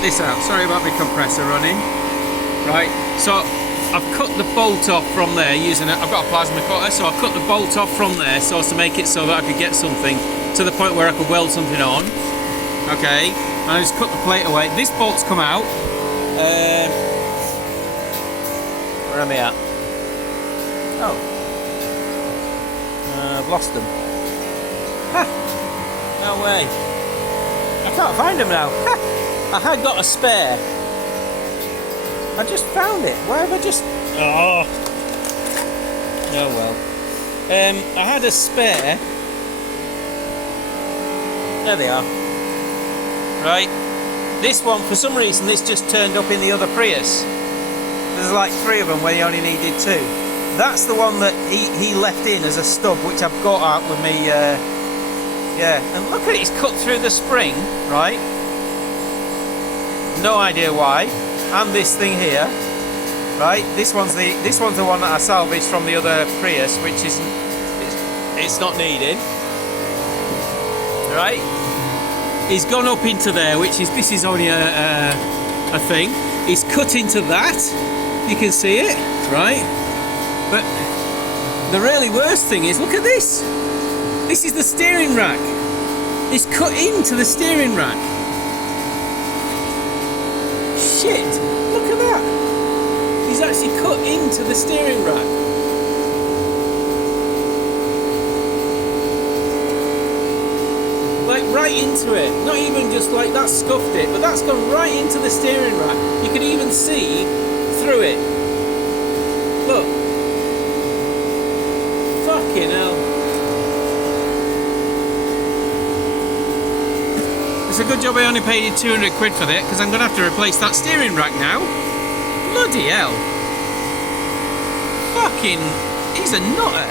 check this out. Sorry about the compressor running. Right, so I've cut the bolt off from there using it. I've got a plasma cutter, so I cut the bolt off from there so as to make it so that I could get something to the point where I could weld something on. Okay, and I just cut the plate away. This bolt's come out. Where am I at? Oh, I've lost them. Ha! No way. I can't find them now. Ha! I had got a spare. I just found it. Where have I just... Oh well. I had a spare. There they are. Right. This one, for some reason, this just turned up in the other Prius. There's like 3 of them where he only needed 2. That's the one that he left in as a stub, which I've got out with me. Yeah, and look at it. It's cut through the spring, right? No idea why. And this thing here, right? This one's the one that I salvaged from the other Prius, which isn't. It's not needed. Right? He's gone up into there, this is only a thing. He's cut into that. You can see it, right? But the really worst thing is, look at this. This is the steering rack. It's cut into the steering rack. Shit! Look at that. He's actually cut into the steering rack. Like right into it. Not even just like that scuffed it, but that's gone right into the steering rack. You can even see through it. Look. Fucking hell. It's a good job I only paid you 200 quid for that, because I'm going to have to replace that steering rack now. Bloody hell. Fucking... he's a nutter.